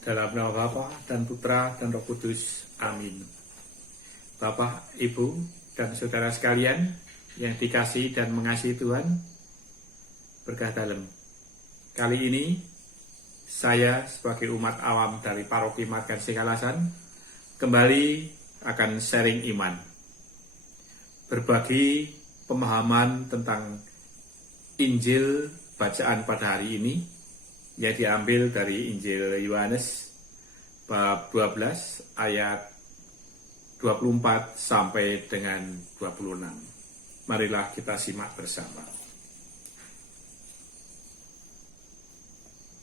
Dalam nama Bapa dan Putra dan Roh Kudus. Amin. Bapak, Ibu, dan saudara sekalian yang dikasihi dan mengasihi Tuhan, berkah dalam. Kali ini, saya sebagai umat awam dari Paroki Margan Singalasan kembali akan sharing iman. Berbagi pemahaman tentang Injil bacaan pada hari ini, yang diambil dari Injil Yohanes bab 12 ayat 24 sampai dengan 26. Marilah kita simak bersama.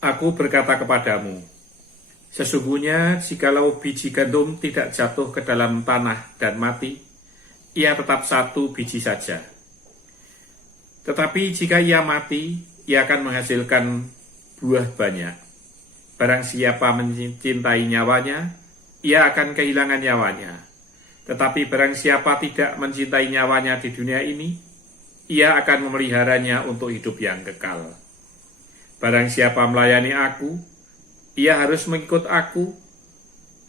Aku berkata kepadamu, sesungguhnya jikalau biji gandum tidak jatuh ke dalam tanah dan mati, ia tetap satu biji saja. Tetapi jika ia mati, ia akan menghasilkan buah banyak. Barang siapa mencintai nyawanya, ia akan kehilangan nyawanya. Tetapi barang siapa tidak mencintai nyawanya di dunia ini, ia akan memeliharanya untuk hidup yang kekal. Barang siapa melayani aku, ia harus mengikut aku,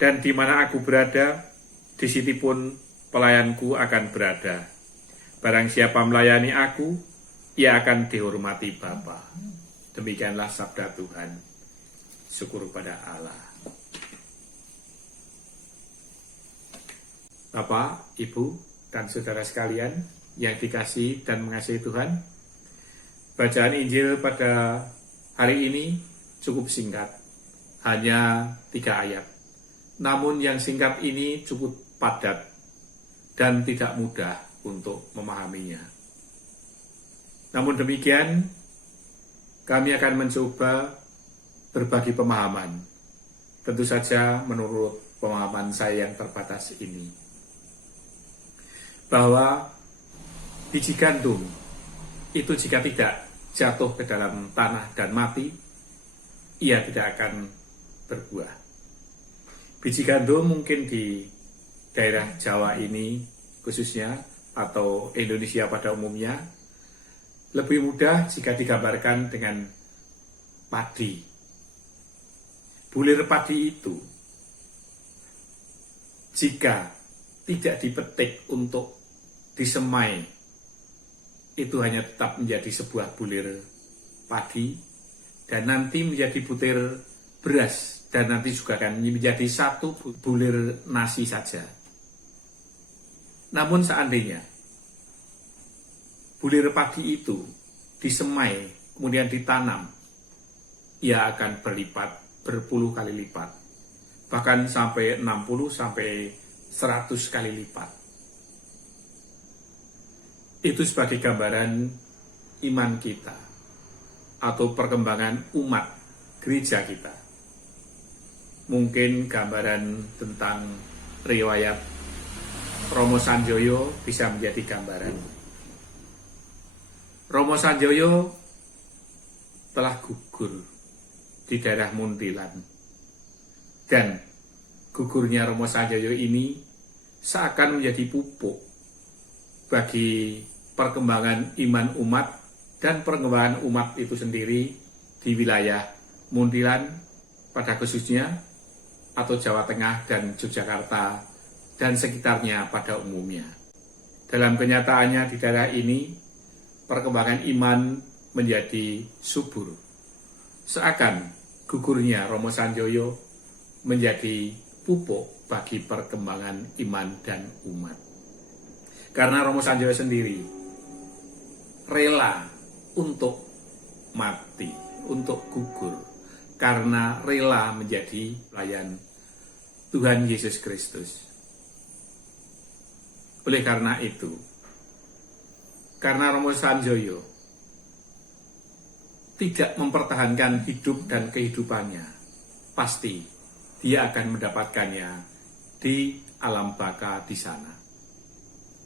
dan di mana aku berada, di situ pun pelayanku akan berada. Barang siapa melayani aku, ia akan dihormati Bapa. Demikianlah sabda Tuhan. Syukur pada Allah. Bapak, Ibu, dan saudara sekalian yang dikasihi dan mengasihi Tuhan, bacaan Injil pada hari ini cukup singkat, hanya 3 ayat. Namun yang singkat ini cukup padat dan tidak mudah untuk memahaminya. Namun demikian, kami akan mencoba berbagi pemahaman, tentu saja menurut pemahaman saya yang terbatas ini, bahwa biji gandum itu jika tidak jatuh ke dalam tanah dan mati, ia tidak akan berbuah. Biji gandum mungkin di daerah Jawa ini khususnya, atau Indonesia pada umumnya, lebih mudah jika digambarkan dengan padi. Bulir padi itu, jika tidak dipetik untuk disemai, itu hanya tetap menjadi sebuah bulir padi, dan nanti menjadi butir beras, dan nanti juga akan menjadi satu bulir nasi saja. Namun seandainya bulir padi itu disemai, kemudian ditanam, ia akan berlipat, berpuluh kali lipat, bahkan sampai 60 sampai 100 kali lipat. Itu sebagai gambaran iman kita, atau perkembangan umat gereja kita. Mungkin gambaran tentang riwayat Romo Sanjoyo bisa menjadi gambaran. Romo Sanjoyo telah gugur di daerah Muntilan, dan gugurnya Romo Sanjoyo ini seakan menjadi pupuk bagi perkembangan iman umat dan perkembangan umat itu sendiri di wilayah Muntilan pada khususnya, atau Jawa Tengah dan Yogyakarta dan sekitarnya pada umumnya. Dalam kenyataannya di daerah ini, perkembangan iman menjadi subur. Seakan gugurnya Romo Sanjoyo menjadi pupuk bagi perkembangan iman dan umat. Karena Romo Sanjoyo sendiri rela untuk mati, untuk gugur, karena rela menjadi pelayan Tuhan Yesus Kristus. Oleh karena itu, karena Romo Sanjoyo tidak mempertahankan hidup dan kehidupannya, pasti dia akan mendapatkannya di alam baka di sana.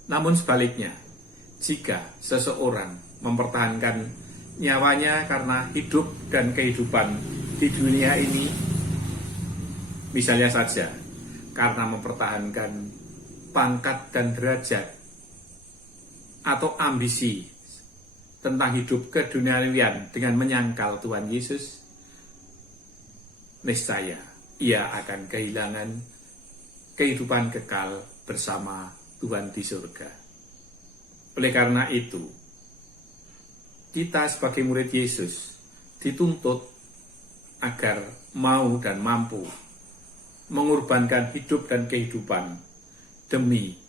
Namun sebaliknya, jika seseorang mempertahankan nyawanya karena hidup dan kehidupan di dunia ini, misalnya saja karena mempertahankan pangkat dan derajat, atau ambisi tentang hidup keduniawian dengan menyangkal Tuhan Yesus, niscaya ia akan kehilangan kehidupan kekal bersama Tuhan di surga. Oleh karena itu, kita sebagai murid Yesus dituntut agar mau dan mampu mengorbankan hidup dan kehidupan demi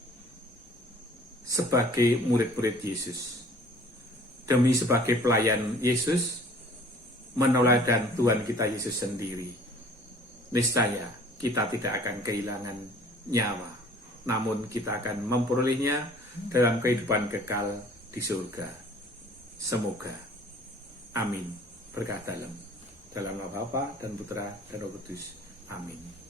sebagai murid-murid Yesus, demi sebagai pelayan Yesus, menoladan Tuhan kita Yesus sendiri. Niscaya kita tidak akan kehilangan nyawa, namun kita akan memperolehnya dalam kehidupan kekal di surga. Semoga. Amin. Berkah dalam nama Bapa dan Putra dan Roh Kudus. Amin.